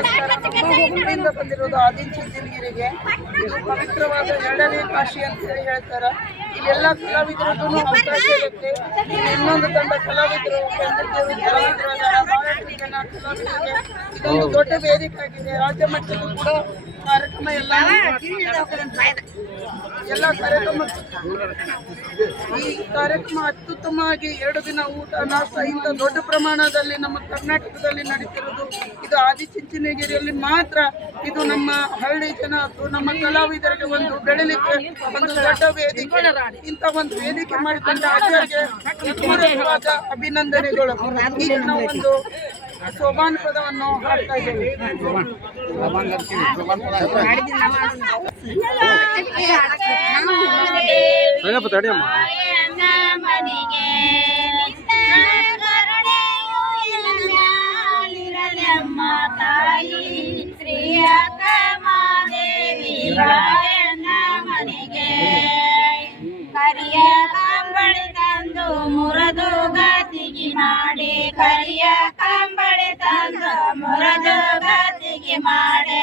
ಹುಬ್ಳಿಯಿಂದ ಬಂದಿರೋದು ಆದಿಚುಂಚನಗಿರಿಗೆ ಇದು ಪವಿತ್ರವಾದ ಎರಡನೇ ಕಾಶಿ ಅಂತ ಹೇಳಿ ಹೇಳ್ತಾರ. ಇಲ್ಲೆಲ್ಲ ಕಲಾವಿದರಿಗೂ ಅವಕಾಶ ಇರುತ್ತೆ. ಇನ್ನೊಂದು ತಂಡ ಕಲಾವಿದರು ಕಲಾವಿದರು ಅದಾರ. ಬಹಳಷ್ಟು ಜನ ಕಲಾವಿದರಿಗೆ ಇದೊಂದು ದೊಡ್ಡ ವೇದಿಕೆ ಆಗಿದೆ. ರಾಜ್ಯ ಮಟ್ಟದ ಕೂಡ ಕಾರ್ಯಕ್ರಮ ಎಲ್ಲ ಎಲ್ಲ ಕಾರ್ಯಕ್ರಮ ಈ ಕಾರ್ಯಕ್ರಮ ಅತ್ಯುತ್ತಮವಾಗಿ ಎರಡು ದಿನ ಊಟ ನಾಷ್ಟ ಇಂಥ ದೊಡ್ಡ ಪ್ರಮಾಣದಲ್ಲಿ ನಮ್ಮ ಕರ್ನಾಟಕದಲ್ಲಿ ನಡೀತಿರೋದು. ಇದು ಆದಿಚುಂಚನಗಿರಿಯಲ್ಲಿ ಮಾತ್ರ ಇದು ನಮ್ಮ ಹಳ್ಳಿ ಜನ ನಮ್ಮ ಕಲಾವಿದರಿಗೆ ಒಂದು ಬೆಳಿಲಿಕ್ಕೆ ಒಂದು ದೊಡ್ಡ ವೇದಿಕೆ. ಇಂಥ ಒಂದು ವೇದಿಕೆ ಮಾಡಿಕೊಂಡ ಅಭಿನಂದನೆಗಳು. ಈಗ ನಾವು ಒಂದು ಸೋಪಾನ ಪದವನ್ನು ಹಾಡ್ತಾ ಇದ್ದೇವೆ. ತಾಯಿ ಶ್ರೀಯಕ್ಕ ಮಾದೇವಿ ಮನೆಗೆ ಕರಿಯ ಕಂಬಳಿ ತಂದು ಮುರದು ಗತಿಗೆ ಮಾಡಿ ಕರಿಯ ಮುರದು ಗತಿಗೆ ಮಾಡೆ.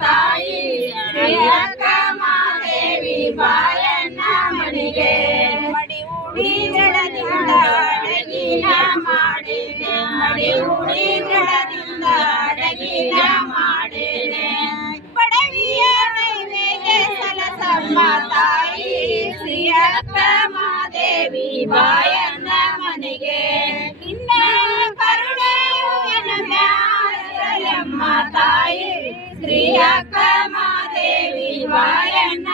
ತಾಯಿ ಶ್ರೀಯಕ್ಕ ಮಾದೇವಿ ಬಾಯಣ್ಣ ಮನೆಗೆ ಮಡಿ ಉಡಿಗಳದಿಂದ ಅಡಗಿನ ಮಾಡಿದೆ ಮಡಿ ಉಡಿಗಳದಿಂದ ಅಡಗಿನ ಮಾಡಿದೆ ಮಾದೇವಿ ಬಾಯಣ್ಣ ಮನೆಗೆ ನಿನ್ನ ಕರುಣೆಯು ಎನ ಮ್ಯಾಲಿರಲೆಮ್ಮ ತಾಯಿ ಶ್ರೀಯಕ್ಕ ಮಾದೇವಿ ಬಾಯಣ್ಣ